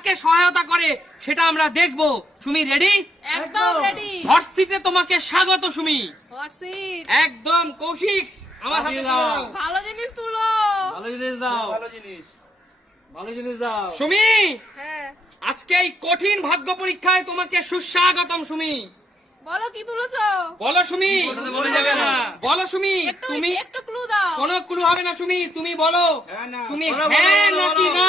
কাকে সহায়তা করে সেটা আমরা দেখব। সুমি রেডি একদম রেডি হট সিটে তোমাকে স্বাগত সুমি। হর্সিট একদম কৌশিক আমার হাতে দাও। ভালো জিনিস তুলো। ভালো জিনিস দাও। ভালো জিনিস। ভালো জিনিস দাও। সুমি! হ্যাঁ। আজকে এই কঠিন ভাগ্য পরীক্ষায় তোমাকে সুস্বাগতম সুমি। বলো কি তুলেছো? বলো সুমি। বলে যাবে না? বলো সুমি তুমি একটু ক্লু দাও। কোনো ক্লু হবে না সুমি তুমি বলো। হ্যাঁ না। তুমি হ্যাঁ নাকি না?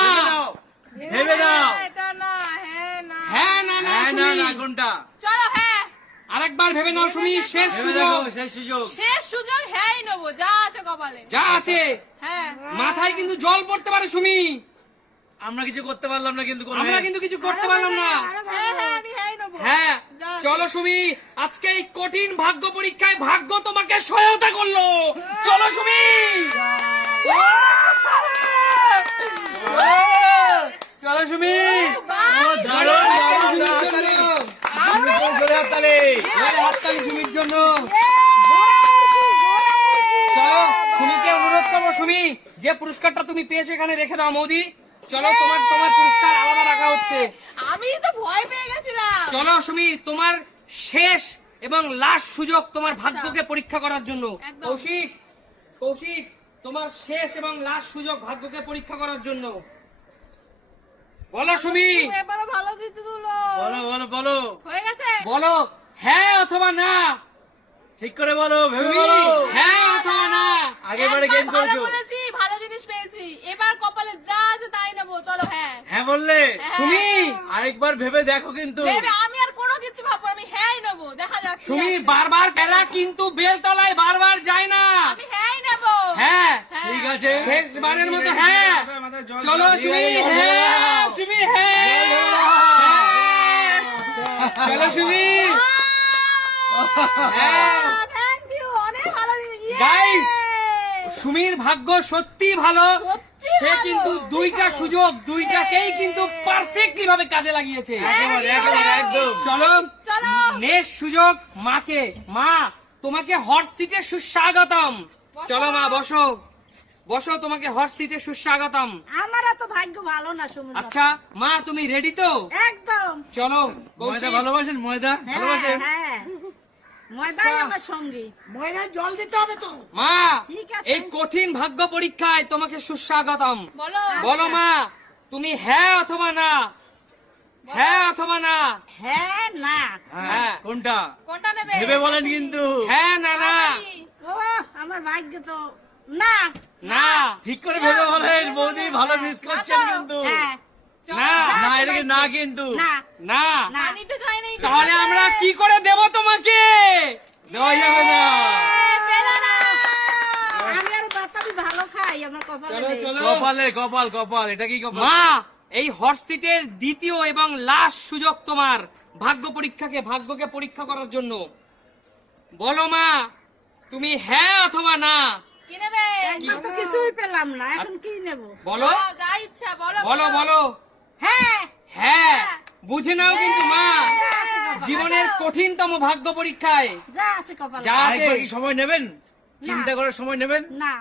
ভেবে দাও। হ্যাঁ, না হ্যাঁ না। হ্যাঁ না হ্যাঁ না সুমি। কোনটা চলো হ্যাঁ। আরেকবার ভেবে নাও সুমি শেষ সুযোগ। শেষ সুযোগ। শেষ সুযোগ হ্যাঁই নেব যা আছে কপালে। যা আছে। হ্যাঁ। মাথায় কিন্তু জল পড়তে পারে সুমি। আমরা কিছু করতে পারলাম না কিন্তু আমরা কিন্তু কিছু করতে পারলাম না। হ্যাঁ হ্যাঁ হ্যাঁ। চলো সুমি আজকে এই কঠিন ভাগ্য পরীক্ষায় ভাগ্য তোমাকে সহায়তা করল। চলো সুমি। চলো সুমি হাততালি সুমির জন্য। জোরে জোরে হাততালি। সুমির জন্য চলো সুমিকে অনুরোধ করব সুমি যে পুরস্কারটা তুমি পেয়েছ এখানে রেখে দাও মোদি চলো তোমার তোমার পুরস্কার আলাদা রাখা হচ্ছে আমি তো ভয় পেয়ে গেছিলাম চলো সুমি তোমার শেষ এবং লাস্ট সুযোগ তোমার ভাগ্যকে পরীক্ষা করার জন্য কৌশিক কৌশিক তোমার শেষ এবং লাস্ট সুযোগ ভাগ্যকে পরীক্ষা করার জন্য। বলো সুমি। এবারও ভালো কিছু তুলো। বলো বলো বলো। হয়ে গেছে? বলো হ্যাঁ অথবা না? ঠিক করে বলো ভেবে বলো। হ্যাঁ অথবা না? আগে বারে একবার গেম করেছ বলেছি ভালো জিনিস পেয়েছি। এবার কপালে যা আছে তাই নেব চলো হ্যাঁ। হ্যাঁ বললে? হ্যাঁ। সুমি। আরেকবার ভেবে দেখো কিন্তু। ভেবে আমি আর কোনো কিছু ভাববো আমি হ্যাঁই নেব দেখা যাক সুমি। বারবার খেলা কিন্তু বেলতলায় বারবার যায় না। আমি হ্যাঁ হ্যাঁ। ঠিক আছে। শেষবারের মতো হ্যাঁ। চলো সুমি হ্যাঁ সুমি হ্যাঁ। চলো সুমি। হ্যাঁ জিনিস। Guys, সুমির ভাগ্য সত্যি ভালো। সে কিন্তু দুইটা সুযোগ দুইটাকেই কিন্তু পারফেক্টলি ভাবে কাজে লাগিয়েছে। চলো চলো। নেক্সট সুযোগ মাকে। মা তোমাকে হর্স সিটে সুস্বাগতম। চলো মা বসো। বসো তোমাকে হট সিটে সুস্বাগতম। আমারও তো ভাগ্য ভালো না সমুদ্র আচ্ছা মা তুমি রেডি তো? একদম। চলো ময়দা ভালোবাসেন ময়দা ভালোবাসেন? হ্যাঁ। ময়দাই আমার সঙ্গী। মা ঠিক আছে। এই কঠিন ভাগ্য পরীক্ষায় তোমাকে সুস্বাগতম। বলো। বলো মা তুমি হ্যাঁ অথবা না? হ্যাঁ অথবা না? হ্যাঁ না। হ্যাঁ। কোনটা? কোনটা নেবে? ভেবে বলেন কিন্তু। হ্যাঁ না না। ও আমার ভাগ্য তো না। না ঠিক করে ভেবে বলেন বৌদি ভালো মিস করছেন কিন্তু। হ্যাঁ না না না কিন্তু। না। না। না। না নিতে চাই নাই। তাহলে আমরা কি করে দেব তোমাকে? দেওয়া যাবে না। পেল না কপালে কপালে কপাল এটা কি কপাল? মা এই হট সিটের দ্বিতীয় এবং লাস্ট সুযোগ তোমার ভাগ্য পরীক্ষাকে ভাগ্যকে পরীক্ষা করার জন্য। বলো মা। তুমি হ্যাঁ অথবা না? কি নেবে? একবার তো কিছুই পেলাম না এখন কি নেব? বলো। বলো, যা ইচ্ছা বলো বলো। বলো হ্যাঁ। হ্যাঁ। বুঝে নাও কিন্তু মা। যা আছে কপালে। জীবনের কঠিনতম ভাগ্য পরীক্ষায়। যা আছে কপালে। যা আছে। কি সময় নেবেন? চিন্তা করার সময় নেবেন? না।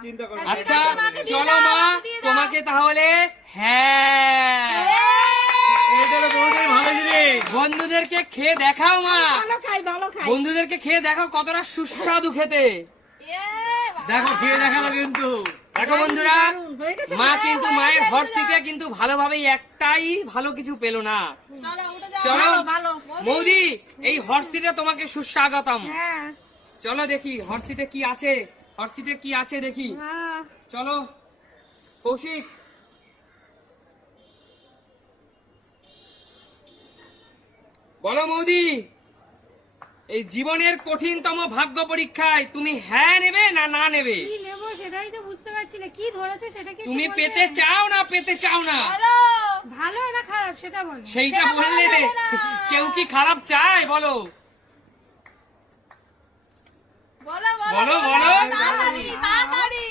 আচ্ছা মাকে দিয়ে চলো মা। তোমাকে তাহলে হ্যাঁ এটা তো বৌদির ভালো জিনিস বন্ধুদেরকে খেয়ে দেখাও মা। ভালো খাই ভালো খাই। বন্ধুদেরকে খেয়ে দেখাও কতটা সুস্বাদু খেতে। দেখো খেয়ে দেখাল কিন্তু। দেখো বন্ধুরা মা কিন্তু মায়ের হট সিটে কিন্তু ভালোভাবে একটাই ভালো কিছু পেল না। চলো মৌদি এই হট সিটে তোমাকে সুস্বাগতম। হ্যাঁ। চলো দেখি হট সিটে কি আছে? হট সিটে কি আছে দেখি। হ্যাঁ। চলো কৌশিক। বলো মৌদি এই জীবনের কঠিনতম ভাগ্য পরীক্ষায় তুমি হ্যাঁ নেবে না না নেবে? কি নেব সেটাই তো বুঝতে পারছি না। কি ধরেছো সেটা কি তুমি পেতে চাও না পেতে চাও না? বলো ভালো না খারাপ সেটা বলো। সেইটা সেটা বললে না। কেউ কি খারাপ চায়? বলো। বলো বলো, বলো। তাড়াতাড়ি তাড়াতাড়ি।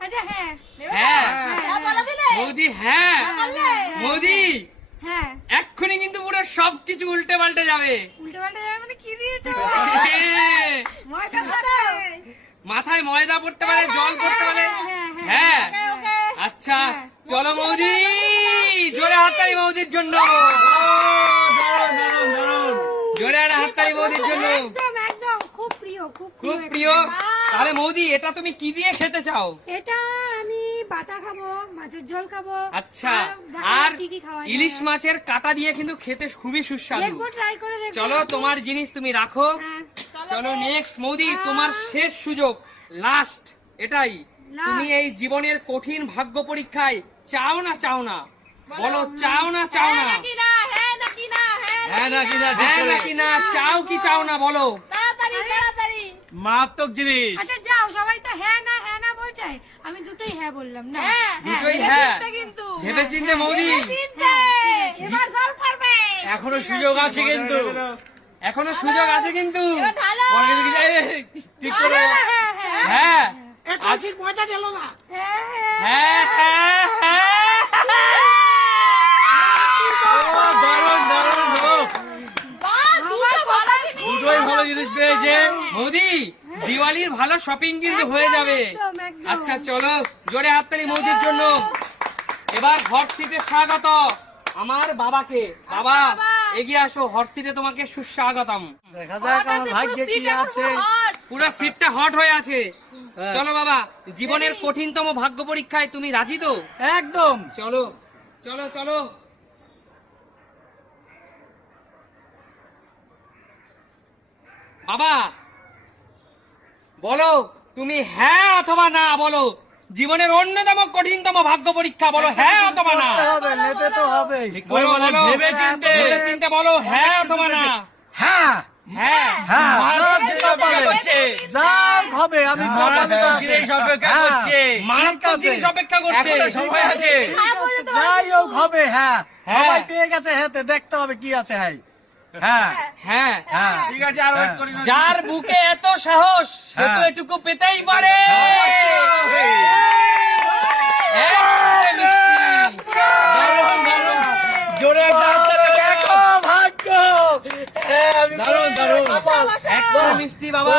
আচ্ছা হ্যাঁ। নেবে হ্যাঁ। হ্যাঁ বলে দিলে। মৌদি হ্যাঁ। বললে? মৌদি হ্যাঁ। এক্ষুনি কিন্তু পুরো সবকিছু উল্টে পাল্টে যাবে। উল্টো পাল্টা যাবে মানে কি দিয়েছ ময়দা মাথায় ময়দা পড়তে পারে জল পড়তে পারে। হ্যাঁ, হ্যাঁ। হ্যাঁ। আচ্ছা চলো মৌদি জোরে হাততালি মৌদির জন্য। দারুণ দারুণ দারুণ। জোরে একটা হাততালি মৌদির জন্য। একদম একদম খুব প্রিয় খুব খুব প্রিয় তাহলে মৌদি এটা তুমি কি দিয়ে খেতে চাও? এটা আমি বাটা খাব মাছের ঝোল খাব। আচ্ছা দেখা আর কি কি খাওয়া ইলিশ মাছের কাটা দিয়ে কিন্তু খেতে খুবই সুস্বাদু। দেখব ট্রাই করে দেখব। চলো তোমার জিনিস তুমি রাখো। হ্যাঁ। চলো নেক্সট মোদি তোমার শেষ সুযোগ লাস্ট এটাই। তুমি এই জীবনের কঠিন ভাগ্য পরীক্ষায় চাও না চাও না? বলো চাও না চাও হ্যাঁ না? হ্যাঁ নাকি না হ্যাঁ নাকি না। হ্যাঁ হ্যাঁ চাও কি চাও না বলো। মারাত্মক জিনিস। আচ্ছা, যাও সবাই তো হ্যাঁ না হ্যাঁ না বলছে। আমি দুটোই হ্যাঁ বললাম না? দুটোই হ্যাঁ। কিন্তু। ভেবে চিনতে এখনও সুযোগ আছে কিন্তু। এখনও সুযোগ আছে কিন্তু। হ্যাঁ। হ্যাঁ হ্যাঁ হ্যাঁ। দুটোই ভালো জিনিস পেয়েছে। মোদি দিওয়ালির ভালো শপিং কিন্তু হয়ে যাবে। আচ্ছা চলো জোরে হাততালি মোদির জন্য। এবার হট সিটে স্বাগত আমার বাবাকে। বাবা বাবা। এগিয়ে আসো হট সিটে তোমাকে সুস্বাগতম। দেখা যাক আমার পুরো ভাগ্যে কি আছে। পুরো সিটটা হট হয়ে আছে। হ্যাঁ। চলো বাবা জীবনের কঠিনতম ভাগ্য পরীক্ষায় তুমি রাজি তো? একদম। চলো চলো চলো। বাবা বলো তুমি হ্যাঁ অথবা না বলো। জীবনের অন্যতম কঠিনতম ভাগ্য পরীক্ষা বলো হ্যাঁ অথবা না। করতে হবে নিতে তো হবে। বলো, বলো। ভেবে চিনতে ভেবে চিন্তে বলো হ্যাঁ অথবা না। হ্যাঁ। হ্যাঁ। হ্যাঁ ভেবে চিন্তে, করছে ভেবে চিন্তে। যা হবে আমি মারাত্মক জিনিস অপেক্ষা করছে। মারাত্মক জিনিস অপেক্ষা করছে। এখনও সময় আছে। খারাপ হয়ে পারে যাই হোক হবে হ্যাঁ। হ্যাঁ। সবাই পেয়ে গেছে হাতে দেখতে হবে কি আছে হ্যাঁ। হ্যাঁ। হ্যাঁ। হ্যাঁ। ঠিক আছে আর ওয়েট করি না। যার বুকে এত সাহস সে তো হ্যাঁ। এটুকু পেতেই পারে। জোরে একটা হাততালি দেখো ভাগ্য দারুণ দারুণ বসো, বসো। একদম মিষ্টি বাবা।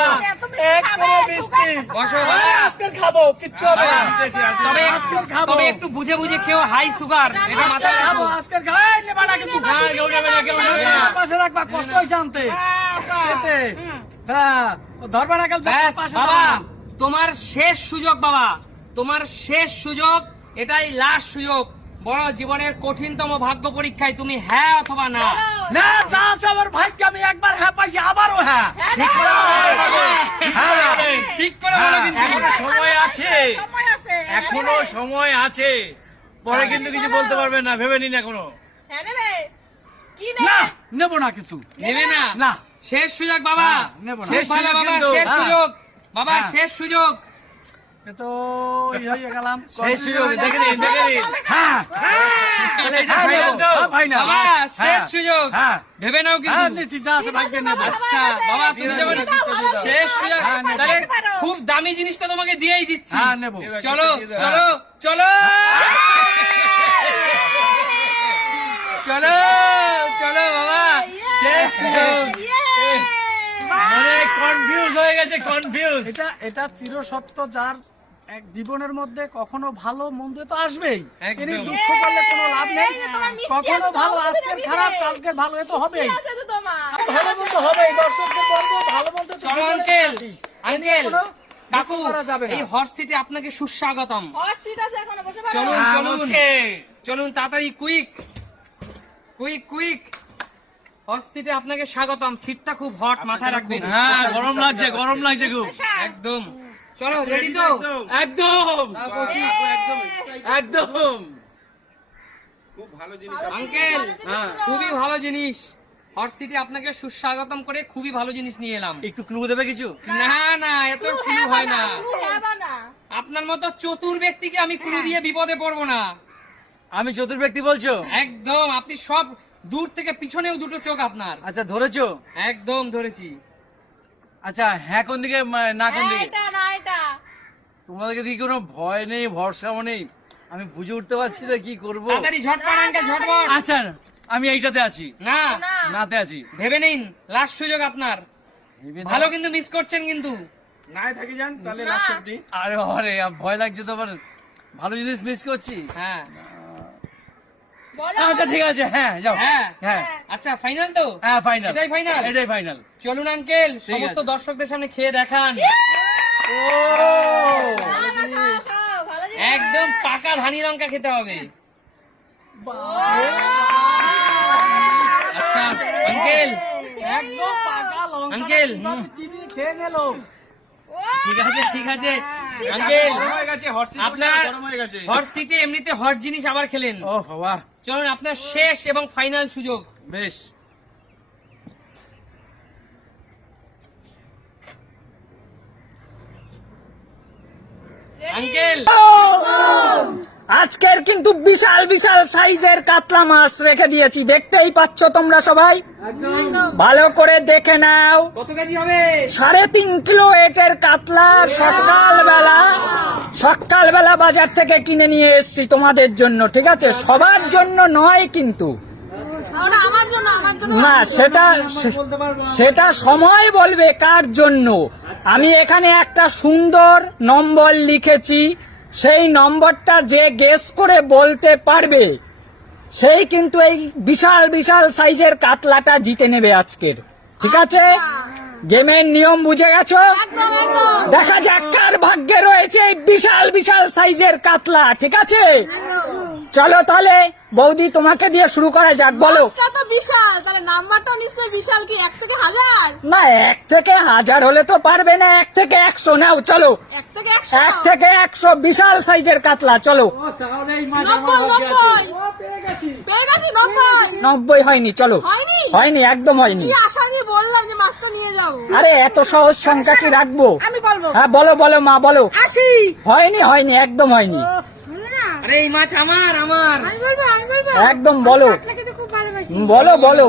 এক করে মিষ্টি। বসো বাবা। আজকে খাব কিচ্ছু হবে না। বাবা, দিতেছি, আজকে তবে তবে একটু বুঝে বুঝে খেও হাই সুগার এটা মাথায় রাখো। আজকে খাই নেবা না কিন্তু না কেউ নেবে না কেউ নেবে না। পাশে রাখবা কষ্ট হইছে আনতে। খেতে। হ্যাঁ না পাশে বাবা তোমার শেষ সুযোগ বাবা। তোমার শেষ সুযোগ এটাই লাস্ট সুযোগ। বড় জীবনের কঠিনতম ভাগ্য পরীক্ষায় তুমি হ্যাঁ অথবা না? না যা আমার ভাইকে আমি একবার হ্যাঁ পাইছি আবারও হ্যাঁ। হ্যাঁ, ঠিক করে হ্যাঁ, হ্যাঁ ঠিক করে বলো কিন্তু। এখনও সময় আছে। সময় আছে। এখনও সময় আছে। পরে কিন্তু কিছু বলতে পারবে না ভেবে নিন এখনও। হ্যাঁ নেবে? কি না নেবে নেব না কিছু। নেবে না? না। শেষ সুযোগ বাবা। হ্যাঁ, নেব না। শেষ সুযোগ সুযোগ বাবা শেষ হ্যাঁ। সুযোগ। বাবা হ্যাঁ। শেষ সুযোগ। তো হয়ে গেলাম। শেষ সুযোগ, দেখে নিন, দেখে নিন। হ্যাঁ। হ্যাঁ, খাইও। নেব তো। ভাই না। বাবা শেষ সুযোগ। ভেবে নাও কিন্তু। নিচ্ছি যা আছে ভাগ্যে নেব। আচ্ছা বাবা তুমি যখন শেষ সুযোগ তাহলে খুব দামি জিনিসটা তোমাকে দিয়েই দিচ্ছি। হ্যাঁ চলো চলো চলো। চলো চলো বাবা। শেষ সুযোগ। মানে কনফিউজ হয়ে গেছে কনফিউজ এটা এটা চির সত্য যার এক জীবনের মধ্যে কখনো ভালো মন্দ তো আসবেই। তিনি দুঃখ করলে কোনো লাভ নেই। কখনো ভালো অসুবিধা আজকের কি খারাপ নেই? কালকের ভালো এ তো হবেই। ভালো মন্দ হবেই দর্শকদের বলব ভালো মন্দ তো চলো জীবনের আঙ্কেল আঙ্কেল কাকু দুঃখ করা যাবে না। এই হট সিটে আপনাকে সুস্বাগতম। হট সিট আছে এখনও বসে চলুন হ্যাঁ, চলুন। চলুন তাড়াতাড়ি কুইক। Quick quick. হট সিটে আপনাকে স্বাগতম। সিটটা খুব হট মাথায় রাখবেন। হ্যাঁ গরম লাগছে গরম লাগছে খুব। একদম। চলো রেডি তো? একদম। একদম। একদম খুব ভালো জিনিস আঙ্কেল হ্যাঁ। খুবই ভালো জিনিস। হট সিটে আপনাকে সুস্বাগতম করে খুবই ভালো জিনিস নিয়ে এলাম। একটু ক্লু দেবে কিছু? না না এত খুলু হ্যাঁ হয় না হ্যাঁ। আপনার মতো চতুর ব্যক্তিকে আমি ক্লু দিয়ে বিপদে পড়ব না। আমি চতুর ব্যক্তি বলছো? একদম আপনি সব দূর থেকে পিছনেও দুটো চোখ আপনার। আচ্ছা ধরেছো? একদম ধরেছি। আচ্ছা হ্যাঁ কোন দিকে না কোন হ্যাঁ, দিকে? এটা না এটা। তোমাদেরকে দিকে কোনো ভয় নেই ভরসাও নেই। আমি বুঝে উঠতে পারছি না কি করব। তাড়াতাড়ি ঝটপট আঙ্কেল ঝটপট। আচ্ছা আমি এইটাতে আছি। না। নাতে আছি। ভেবে নিন লাস্ট সুযোগ আপনার। ভালো কিন্তু মিস করছেন কিন্তু। নাই থাকি যান তাহলে লাস্ট অব্দি আরে বাবারে আ- ভয় লাগছে তো ভালো জিনিস মিস করছি। হ্যাঁ। আচ্ছা ঠিক আছে হ্যাঁ যাও। হ্যাঁ। হ্যাঁ। আচ্ছা ফাইনাল তো? হ্যাঁ ফাইনাল এটাই final? এটাই ফাইনাল চলুন আঙ্কেল সমস্ত দর্শকদের সামনে খেয়ে দেখান। জিনিস। একদম পাকা ধানি লঙ্কা খেতে হবে। আচ্ছা আঙ্কেল একদম পাকা লঙ্কা আঙ্কেল, চিবিয়ে খেয়ে নিল। ঠিক আছে ঠিক আছে। আঙ্কেল আপনার হট সিটে এমনিতে হট জিনিস আবার খেলেন। ও বাবা। চলুন আপনার শেষ এবং ফাইনাল সুযোগ। বেশ। আঙ্কেল! আজকের কিন্তু বিশাল বিশাল সাইজের কাতলা মাছ রেখে দিয়েছি। দেখতেই পাচ্ছ তোমরা সবাই? ভালো করে দেখে নাও। কত কেজি হবে? সাড়ে তিন কিলো এটের কাতলা সকালবেলা সকালবেলা বাজার থেকে কিনে নিয়ে এসেছি তোমাদের জন্য ঠিক আছে? সবার জন্য নয় কিন্তু। ওটা আমার জন্য আমার জন্য না সেটা সেটা সময় বলবে কার জন্য। আমি এখানে একটা সুন্দর নম্বর লিখেছি। সেই নম্বরটা যে গেস করে বলতে পারবে সেই কিন্তু এই বিশাল বিশাল সাইজের কাতলাটা জিতে নেবে আজকের। ঠিক আছে? গেমের নিয়ম বুঝে গেছো? দেখা যাক কার ভাগ্যে রয়েছে এই বিশাল বিশাল সাইজের কাতলা। ঠিক আছে? চলো তাহলে বৌদি তোমাকে দিয়ে শুরু করা যাক বলো। তো বিশাল তাহলে নাম্বারটা নিশ্চয়ই বিশাল কি এক থেকে হাজার? না এক থেকে হাজার হলে তো পারবে না এক থেকে একশো নাও চলো। এক থেকে একশো? এক থেকে একশো বিশাল সাইজের কাতলা চলো। তাহলে এই মাছ নব্বই হয়নি চলো। হয়নি? একদম হয়নি। কি আশা নিয়ে বললাম যে মাছটা নিয়ে যাব। আরে এত সহজ সংখ্যা কি রাখব? আমি বলব। হ্যাঁ বলো বলো মা বলো। হয়নি হয়নি একদম হয়নি। আরে এই মাছ আমার আমার। আমি বলব আমি বলব। একদম বলো। খুব ভালোবাসি। বলো বলো।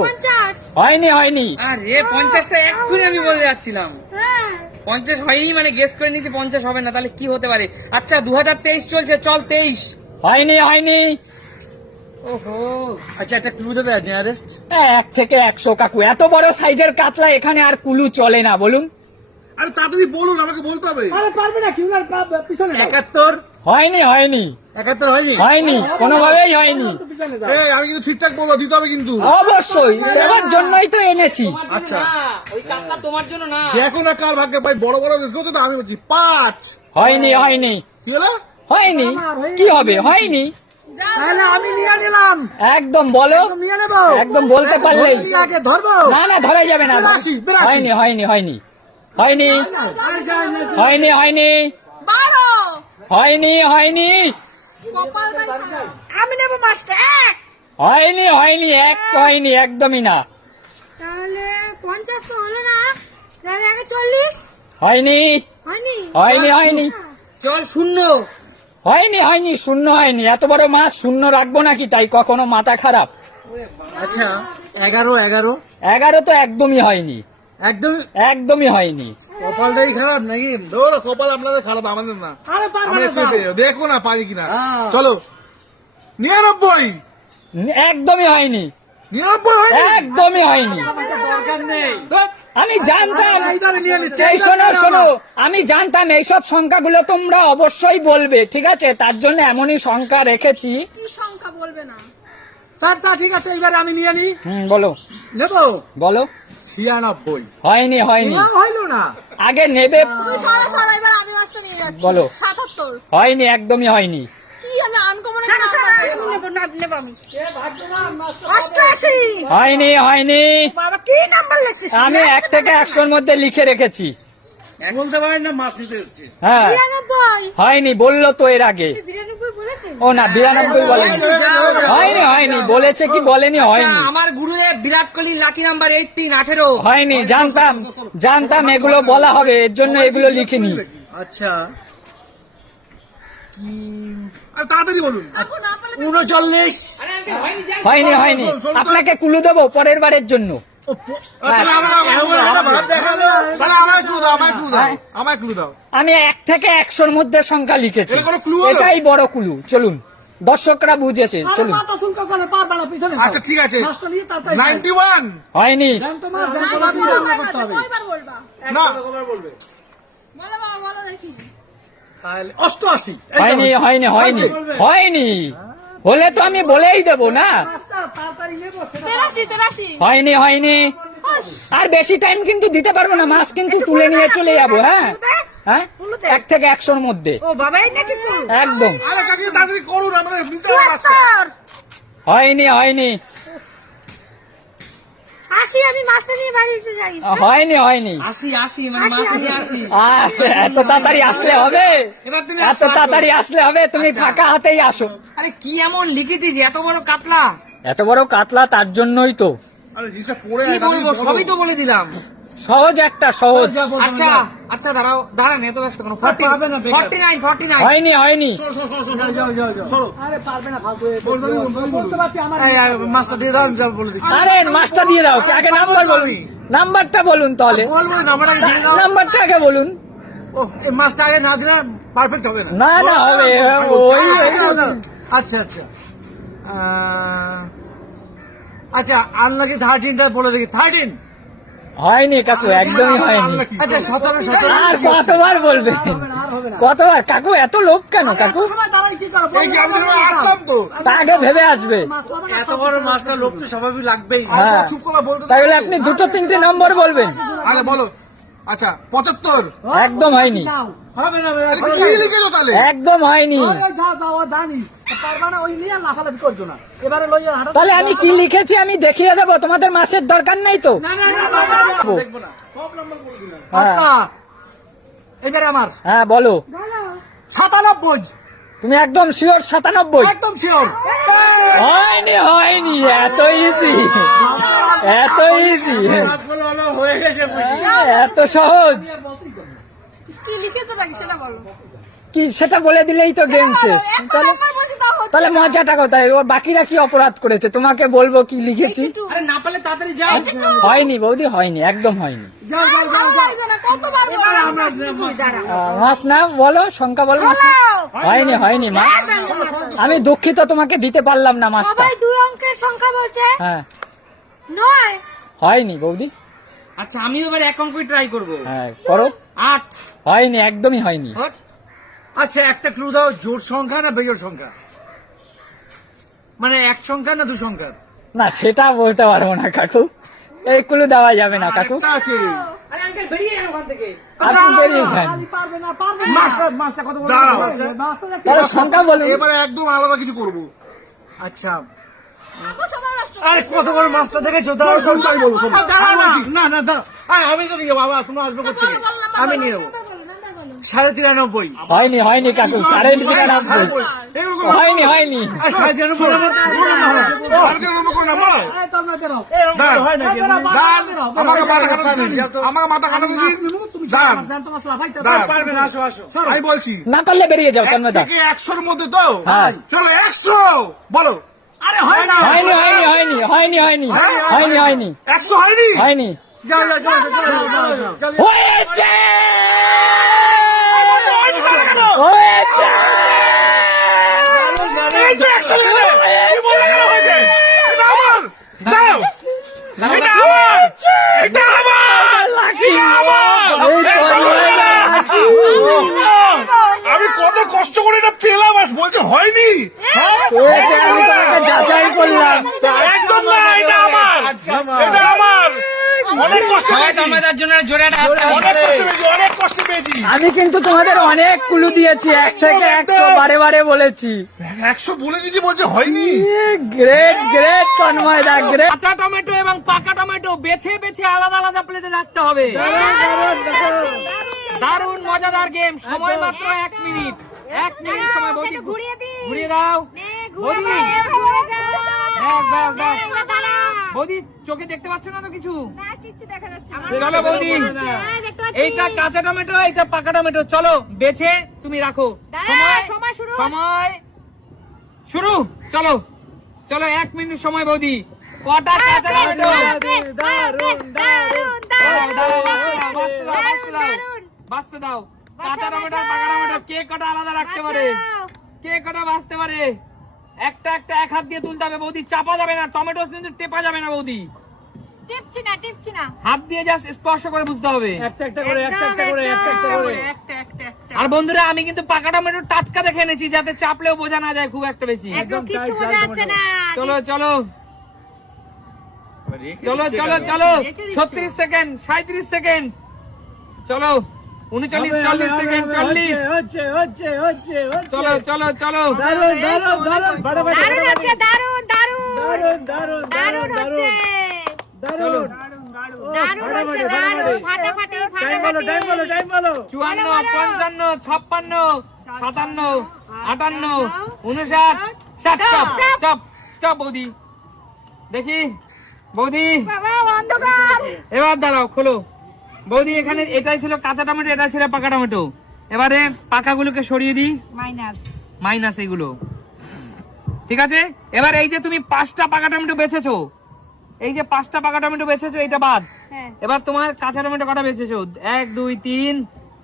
হয়নি হয়নি। আরে পঞ্চাশটা এক্ষুনি আমি বলে যাচ্ছিলাম। হ্যাঁ। পঞ্চাশ হয়নি মানে গেস করে নিয়েছি পঞ্চাশ হবে না তাহলে কি হতে পারে? আচ্ছা দু হাজার তেইশ চলছে চল তেইশ। হয়নি হয়নি। ওহো। আচ্ছা একটা ক্লু দেবে নিয়ারেস্ট এক থেকে একশো কাকু। এত বড় সাইজের কাতলা এখানে আর কুলু চলে না বলুন। আরে তাড়াতাড়ি বলুন আমাকে বলতে হবে। আরে পারবে না পিছনে একাত্তর। হয়নি হয়নি। একাত্তর হয়নি? হয়নি কোনোভাবেই হয়নি। এই আমি কিন্তু ঠিকঠাক বলব দিতে হবে কিন্তু। অবশ্যই তোমার জন্যই তো এনেছি। আচ্ছা। ওই কাতলা তোমার জন্য না। দেখো না কার ভাগ্যে ভাই বড় বড় কেউ তো আমি বলছি পাঁচ। হয়নি হয়নি। কি হলো? হয়নি কি হবে হয়নি। তাহলে আমি নিয়ে নিলাম। একদম বলো নিয়ে নেব। একদম বলতে পারলেই। ধরবো। না না ধরা যাবে না। হয়নি হয়নি হয়নি। হয়নি। হয়নি হয়নি। বারো। হয়নি হয়নি। আমি নেব মাছটা এক। হয়নি হয়নি এক হয়নি একদমই না। তাহলে পঞ্চাশ তো হলো না তাহলে আগে চল্লিশ। হয়নি। হয়নি? হয়নি হয়নি। চল শূন্য। হয়নি হয়নি শূন্য হয়নি। এত বড় মাছ শূন্য রাখব নাকি তাই? কখনো মাথা খারাপ? আচ্ছা এগারো এগারো। এগারো তো একদমই হয়নি। একদম একদমই হয়নি। কপালটাই খারাপ নাকি? ধরো কপাল আপনাদের খারাপ আমাদের না। দেখো না পারি কিনা। হ্যাঁ। চলো। নিরানব্বই। একদমই হয়নি। নিরানব্বই একদমই হয়নি। নেই আমি জানতাম। এই শোনো শোনো। আমি জানতাম এইসব সংখ্যাগুলো তোমরা অবশ্যই বলবে ঠিক আছে? তার জন্য এমনই সংখ্যা রেখেছি। কি সংখ্যা বলবে না? স্যার তা ঠিক আছে এবারে আমি নিয়ে নি। হুম বলো। নেব? বলো। ছিয়ানব্বই। হয়নি হয়নি। হইল না। আগে নেবে সরো সরো এবার আমি মাছটা নিয়ে যাচ্ছি। বলো। সাতাত্তর। হয়নি একদমই হয়নি। কি আমি আনকমন সাড়ে সাড়ে আমি নেব না নেব আমি। অষ্টআশি। হয়নি হয়নি। বাবা কি নাম্বার লেখছিস? আমি এক থেকে একশোর মধ্যে লিখে রেখেছি। বলতে পারেন না মাছ নিতে এসছে। হ্যাঁ। হয়নি বলল তো এর আগে। ও না বিরানব্বই বলেনি। হয়নি হয়নি বলেছে কি বলেনি হয়নি। আচ্ছা, আমার গুরুদেব Virat Kohli lucky number eighteen আঠেরো। হয়নি জানতাম জানতাম এগুলো বলা হবে এর জন্য এগুলো লিখিনি। আচ্ছা। তাড়াতাড়ি বলুন। উনচল্লিশ। হয়নি হয়নি। আপনাকে কুলু দেবো পরের বারের জন্য। আর তাহলে আমাকে- আমাকে- তাহলে আমায় ক্লু দাও আমায় ক্লু দাও আমায় ক্লু দাও আমি এক থেকে একশোর মধ্যে সংখ্যা লিখেছি? এটাই বড় কুলু চলুন দর্শকরা বুঝেছে চলুন। আচ্ছা ঠিক আছে। হয়নি। হয়নি হয়নি হয়নি। হয়নি। হলে তো আমি বলেই দেব না। হয়নি হয়নি। আর বেশি টাইম কিন্তু দিতে পারব না মাছ কিন্তু তুলে নিয়ে চলে যাব হ্যাঁ? হ্যাঁ? এক থেকে একশোর মধ্যে। ও বাবাই নাকি একদম। হয়নি হয়নি। আসি আমি মাছটা নিয়ে বাড়িতে যাই। হয়নি হয়নি। আসি আসি মানে মাছ নিয়ে আসি। এত তাড়াতাড়ি আসলে হবে? এত। তাড়াতাড়ি আসলে হবে? তুমি ফাঁকা হাতেই আসো। আরে কি এমন লিখেছিস এত বড় কাতলা? এত বড় কাতলা তার জন্যই তো। আরে সবই তো বলে দিলাম। সহজ একটা সহজ। আচ্ছা আচ্ছা দাঁড়াও দাঁড়ান এত ব্যস্ত কোনো? Forty forty nine forty nine হয়নি হয়নি। মাছটা দিয়ে দাও বলে দিচ্ছি। আরে মাছটা দিয়ে দাও আগে নাম্বার বলুন। নাম্বারটা বলুন তাহলে। নাম্বারটা আগে বলুন। ও মাছটা আগে না দিলে পারফেক্ট হবে না। না না হবে ওই ওই- আচ্ছা আচ্ছা। আচ্ছা আনলাকি থার্টিনটা বলে দেখি। থার্টিন হয়নি কাকু একদমই হয়নি। আচ্ছা সতেরো সতেরো। আর কতবার বলবে? কতবার? কাকু এত লোভ কেন কাকু? সময় দাঁড়াই কি করো? এই যে আমি যেভাবে আসলাম তো। তা আগে ভেবে আসবে। এত বড় মাছটা লোক তো স্বাভাবিক লাগবেই। হ্যাঁ। তাহলে আপনি দুটো তিনটে নম্বর বলবেন। আরে বলো। আচ্ছা পঁচাত্তর। একদম হয়নি। হবে না আরে কি লিখেছো তাহলে? একদম হয়নি। আমি কি লিখেছি আমি দেখিয়ে দেবো? তোমাদের মাসের দরকার নেই তো? এবারে আমার। হ্যাঁ বলো। সাতানব্বই। তুমি একদম শিওর সাতানব্বই? একদম শিওর হয়নি হয়নি এত ইজি এত ইজি হয়ে গেছে এত সহজ। কি লিখেছো নাকি সেটা বলো। কি সেটা বলে দিলেই তো গেম শেষ। তাহলে মজাটা কোথায়? ওর বাকিরা কি অপরাধ করেছে? তোমাকে বলব কি লিখেছি? আরে না পারলে তাড়াতাড়ি যাও। হয়নি বৌদি হয়নি একদম হয়নি। না, মাস বলো সংখ্যা বলো মাস না হয়নি হয়নি মা। আমি দুঃখিত তোমাকে দিতে পারলাম না মাসটা সবাই দুই অঙ্কের সংখ্যা বলছে। হ্যাঁ। নয়। হয়নি বৌদি। আচ্ছা আমি এবার এক অঙ্কই ট্রাই করব। হ্যাঁ করো। আট। হয়নি একদমই হয়নি। আচ্ছা একটা ক্লু দাও জোর সংখ্যা না বেজোর সংখ্যা? মানে এক সংখ্যা না দু সংখ্যা না সেটা বলতে পারব না কাকু। এইগুলো দেওয়া যাবে না কাকু। আছে। একদম আলাদা কিছু করব। আচ্ছা। আরে কত বড় দেখেছ। দাঁড়াও না, না দাঁড়াও। আমি তো নিয়ে বাবা তুমি আসবে আমি নিয়ে নেব। সাড়ে তিরানব্বই। হয়নি হয়নি কাকু সাড়ে তিরানব্বই। হয়নি হয়নি। সাড়ে তিরানব্বই। না। হয় পারলে বেরিয়ে যাও এক একশোর মধ্যে তো। চলো একশো বলো আরে হয় না। হয়নি হয়নি হয়নি হয়নি হয়নি হয়নি হয়নি। একশো হয়নি? হয়নি। যাও যাও যাও যাও, যাও যাও যাও। হয়েছে! হয়েছে। আমি কত কষ্ট করে এটা পেলাম আর বলছে হয়নি। যাচাই করলাম একদম না এটা আমার। এটা আমার। অনেক কষ্ট তোমাদের জন্য জোরে আমি কিন্তু তোমাদের অনেক কুলু দিয়েছি এক থেকে একশো বারে বারে বলেছি। একশো বলে দিয়েছি বলছে হয়নি। গ্রেট গ্রেট তন্ময়দা গ্রেট কাঁচা টমেটো এবং পাকা টমেটো বেছে বেছে আলাদা আলাদা প্লেটে রাখতে হবে। দারুণ মজাদার গেম সময় মাত্র এক মিনিট। এক মিনিট সময় বৌদি ঘুরিয়ে দিই। ঘুরিয়ে দাও। ঘুরে বৌদি। বৌদি চোখে দেখতে পাচ্ছ না তো কিছু? না, কিচ্ছু দেখা যাচ্ছে না। চলো বৌদি। হ্যাঁ। এইটা কাঁচা টমেটো এইটা পাকা টমেটো। চলো বেছে তুমি রাখো। সময় শুরু। সময় শুরু। চলো। চলো এক মিনিট সময় বৌদি। কটা কাঁচা টমেটো? বাঁচতে দাও, বাঁচতে দাও, কাঁচা টমেটো আর পাকা টমেটো কে কটা আলাদা রাখতে পারে? বাঁচাও। কে কটা বাঁচতে পারে? একটা একটা এক হাত দিয়ে তুলতে হবে বৌদি চাপা যাবে না টমেটো কিন্তু টেপা যাবে না বৌদি। টিপছি না, টিপছি না। হাত দিয়ে জাস্ট স্পর্শ করে বুঝতে হবে। একটা একটা করে একটা একটা করে একটা একটা করে। একটা, একটা, আর বন্ধুরা আমি কিন্তু পাকা টমেটো টাটকা দেখে এনেছি যাতে চাপলেও বোঝা না যায় খুব একটা বেশি। একদম কিচ্ছু বোঝা যাচ্ছে না চলো চলো। চলো চলো চলো। ছত্রিশ সেকেন্ড সাঁত্রিশ সেকেন্ড। চলো। উনচল্লিশ চল্লিশ সেকেন্ড চল্লিশ। হচ্ছে হচ্ছে চলো চলো চলো। দারুণ দারুণ হচ্ছে চুয়ান্ন পঞ্চান্ন ছাপ্পান্ন সাতান্ন আটান্ন উনষাট ষাট স্টপ স্টপ স্টপ বৌদি। দেখি বৌদি। এবার দাঁড়াও খোলো। বৌদি এখানে এটাই ছিল কাঁচা টমেটো এটা ছিল পাকা টমেটো। এবারে পাকাগুলোকে সরিয়ে দিই। মাইনাস। মাইনাস এইগুলো ঠিক আছে? এবার এই যে তুমি পাঁচটা পাকা টমেটো বেচেছো এই যে পাঁচটা পাকা টমেটো বেচেছো এটা বাদ। হ্যাঁ। এবার তোমার কাঁচা টমেটো কটা বেচেছো এক দুই তিন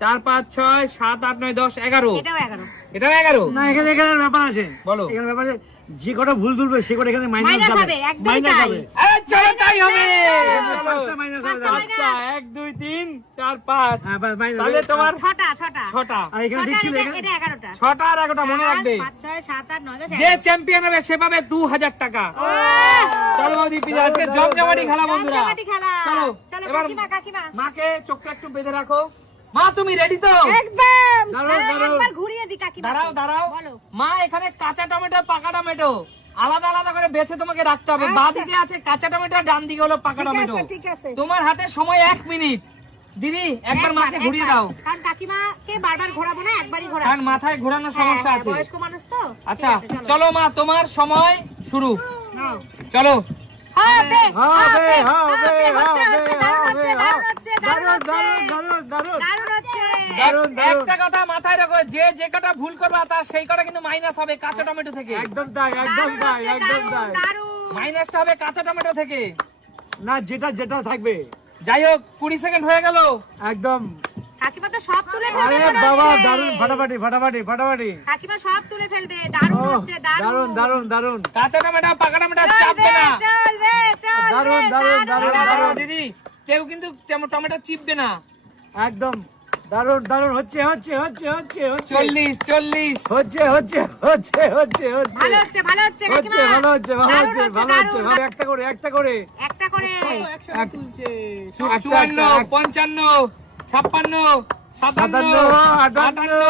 চার পাঁচ ছয় সাত আট নয় দশ এগারো। এটাও এগারো। এটাও এগারো? না এখানে এখানে ব্যাপার আছে। বলো। এখানে ব্যাপার আছে যে কটা ভুল তুলবে সে কটা এখানে মাইনাস যাবে। হবে, মাইনাস। হবে। এই চলো তাই হবে। পাঁচটা মাইনাস হবে পাঁচটা এক দুই তিন চার পাঁচ। হ্যাঁ বাস মাইনাস তাহলে তোমার ছটা ছটা। ছটা। আর এখানে ঠিক ছিল এটা- এখানে এটা এগারোটা। ছটা আর এগারোটা মনে রাখবে। পাঁচ ছয় সাত আট নয় দশ যে চ্যাম্পিয়ন হবে সে পাবে দু হাজার টাকা। চলো বৌদি পিজা আজকে জমজমাটি খেলা বন্ধুরা। জমজমাটি খেলা। চলো চলো, কাকিমা, কাকিমা। মাকে চোখটা একটু বেঁধে রাখো। মা তুমি রেডি তো? একদম। দাঁড়াও, দাঁড়াও, দাঁড়াও। ঘুরিয়ে দি কাকিমা দাঁড়াও দাঁড়াও। মা এখানে কাঁচা টমেটো পাকা টমেটো। আলাদা আলাদা করে বেছে তোমাকে রাখতে হবে। বাঁ দিকে আছে কাঁচা টমেটো ডান দিকে হলো পাকা আচ্ছা। টমেটো। ঠিক আছে। তোমার হাতে সময় এক মিনিট। দিদি একবার মাকে ঘুরিয়ে দাও। কারণ কাকিমাকে বারবার ঘোরাবো না একবারই ঘোরাবো কারণ মাথায় ঘোরানোর হ্যাঁ, সমস্যা হ্যাঁ, আছে। বয়স্ক মানুষ তো? আচ্ছা চলো। মা তোমার সময় শুরু। চলো। হবে হবে হবে হবে দারুণ হবে দারুণ দারুণ দারুণ হচ্ছে। দারুণ দারুণ দারুণ দারুণ হচ্ছে। দারুণ এক- দারুণ একটা কথা মাথায় রাখো যে যে কটা ভুল করবে তার সেই কটা কিন্তু মাইনাস হবে কাঁচা টমেটো থেকে। একদম তাই একদম দারুণ তাই হচ্ছে, একদম দারুণ, তাই। দারুণ। মাইনাসটা হবে কাঁচা টমেটো থেকে। না যেটা যেটা থাকবে। যাই হোক কুড়ি সেকেন্ড হয়ে গেল। একদম। কাকিমা তো সব তুলে আরে বাবা দারুণ ফাটাফাটি ফাটাফাটি ফাটাফাটি। কাকিমা সব তুলে ফেলবে দারুণ হচ্ছে দারুণ দারুণ দারুণ কাঁচা টমেটো পাকা টমেটো চাপবে না। চলবে চলবে দারুণ, দারুণ, দারুণ, দাঁড়াও, দাঁড়াও, দারুণ। দিদি কেউ কিন্তু টমেটো চিপবে না। একদম। দারুণ দারুণ হচ্ছে হচ্ছে হচ্ছে হচ্ছে হচ্ছে। চল্লিশ চল্লিশ। হচ্ছে হচ্ছে হচ্ছে হচ্ছে হচ্ছে। ভালো হচ্ছে ভালো হচ্ছে হচ্ছে ভালো হচ্ছে ভালো হচ্ছে ভালো হচ্ছে ভালো একটা করে একটা করে। একটা করে। পঞ্চান্ন। ছাপ্পান্ন সাতান্ন আটান্ন,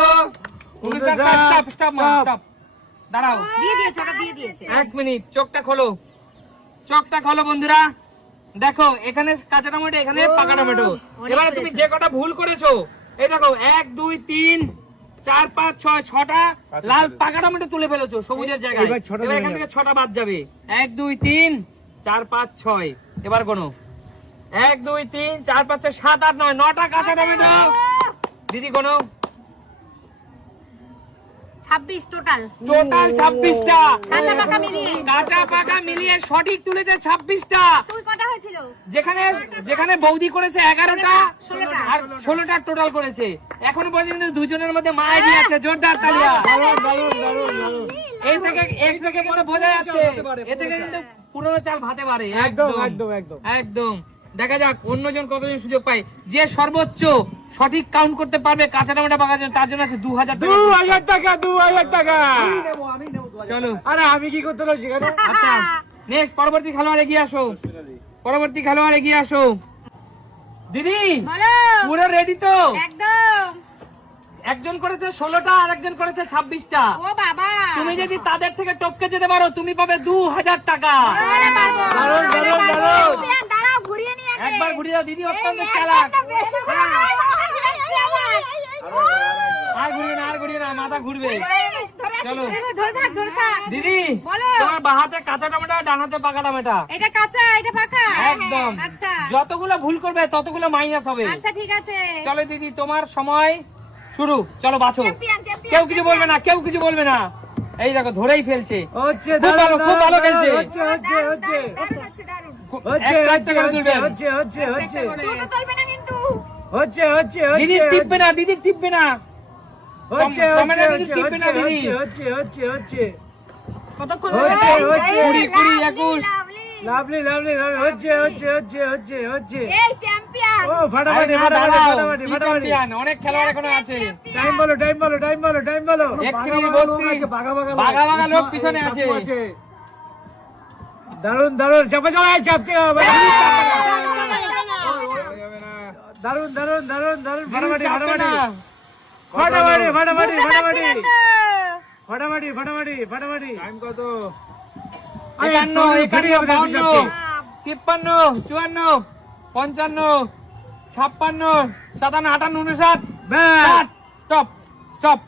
দাঁড়াও। দিয়ে দিয়েছে ওটা দিয়ে দিয়েছে। এক মিনিট চোখটা খোলো। চোখটা খোলো বন্ধুরা। দেখো এখানে কাঁচা টমেটো এখানে পাকা টমেটো এবার তুমি যে কটা ভুল করেছ এই দেখো এক দুই তিন চার পাঁচ ছয় ছটা লাল পাকা টমেটো তুলে ফেলেছো সবুজের জায়গায়। এবার এখান থেকে ছটা বাদ যাবে। এক দুই তিন চার পাঁচ ছয়। এবার কোনো এক দুই তিন চার পাঁচ ছয় সাত আট নয় নটা কাঁচা টমেটো দিদি কোনো? ছাব্বিশ টোটাল টোটাল ছাব্বিশটা। কাঁচা পাকা মিলিয়ে। কাঁচা পাকা মিলিয়ে সঠিক তুলেছে ছাব্বিশটা। তুই কটা হয়েছিল? যেখানে যেখানে বৌদি করেছে এগারোটা ষোলোটা। আর ষোলোটা টোটাল করেছে। এখন পর্যন্ত দুজনের মধ্যে মায়েরই আছে জোরদার তালিয়া। এই থেকে এক থেকে কিন্তু বোঝা যাচ্ছে। এ থেকে কিন্তু পুরোনো চাল ভাতে পারে একদম। একদম একদম। একদম। দেখা যাক অন্যজন কতজন সুযোগ পায়। যে সর্বোচ্চ সঠিক কাউন্ট করতে পারবে কাঁচা টমেটো পাকার জন্য তার জন্য আছে দু হাজার দু টাকা হাজার টাকা। দু হাজার টাকা চলো। আরে আমি কি করতে পারছি সেখানে? আচ্ছা নেক্সট পরবর্তী খেলোয়াড় এগিয়ে আসো। পরবর্তী খেলোয়াড় এগিয়ে আসো। দিদি পুরো রেডি তো? একদম। একজন করেছে ষোলোটা আর একজন করেছে ছাব্বিশটা। ও বাবা। তুমি যদি তাদের থেকে টপকে যেতে পারো তুমি পাবে দু হাজার টাকা ঘুরিয়ে নিয়ে আগে। একবার ঘুরিয়ে দাও দিদি অত্যন্ত চালাক বেশি। আর ঘুরিয়ে না আর ঘুরিয়ে না মাথা ঘুরবে চলো দিদি তোমার বাঁ হাতে কাঁচা টমেটো ডান হাতে পাকা টমেটো এটা কাঁচা এটা পাকা একদম আচ্ছা যতগুলো ভুল করবে ততগুলো মাইনাস হবে আচ্ছা ঠিক আছে চলো দিদি তোমার সময় শুরু চলো বাছো কেউ কিছু বলবে না কেউ কিছু বলবে না এই দেখো ধরেই ফেলছে খুব ভালো, খুব খেলছে। হচ্ছে হচ্ছে হচ্ছে দিদি টিপবে না দিদি টিপবে না। হচ্ছে হচ্ছে হচ্ছে হচ্ছে হচ্ছে হচ্ছে হচ্ছে। কতক্ষণ হচ্ছে হচ্ছে? কুড়ি কুড়ি Lovely, একুশ। lovely. লাভলি লাভলি লাভলি হচ্ছে হচ্ছে হচ্ছে হচ্ছে হচ্ছে। এই চ্যাম্পিয়ন। ও ফাটাফাটি ফাটাফাটি ফাটাফাটি? অনেক খেলোয়াড় এখনও আছে। টাইম বলো টাইম বলো টাইম টাইম লোক পিছনে আছে। দারুণ দারুণ চাপা চাপা এই চাপ চাপ দারুণ দারুণ দারুণ দারুণ ফাটাফাটি ফাটাফাটি। ফাটাফাটি ফাটাফাটি ফাটাফাটি। ফাটাফাটি ফাটাফাটি ফাটাফাটি। টাইম কত? একান্ন একান্ন বাউন্ন তিপ্পান্ন চুয়ান্ন পঞ্চান্ন ছাপ্পান্ন সাতান্ন আটান্ন উনষাট। Stop stop.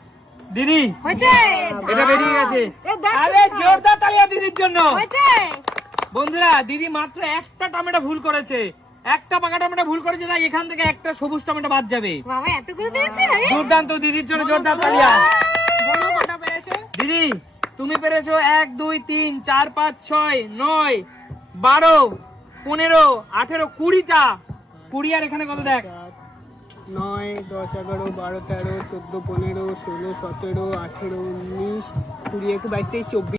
দিদি। হয়েছে। এটা বেরিয়ে গেছে। আরে জোরদার তালিয়া দিদির জন্য। হয়েছে। বন্ধুরা দিদি মাত্র একটা টমেটো ভুল করেছে। একটা পাকা টমেটো ভুল করেছে তাই এখান থেকে একটা সবুজ টমেটো বাদ যাবে। বাবা এতগুলো পেরেছি? দুর্দান্ত দিদির জন্য জোরদার তালিয়া দিদি তুমি পেরেছ এক দুই তিন চার পাঁচ ছয় নয় বারো পনেরো আঠেরো কুড়িটা। কুড়ি আর এখানে কত দেখ? নয় দশ এগারো বারো তেরো চোদ্দ পনেরো ষোলো সতেরো আঠেরো উনিশ কুড়ি একুশ বাইশ তেইশ চব্বিশ।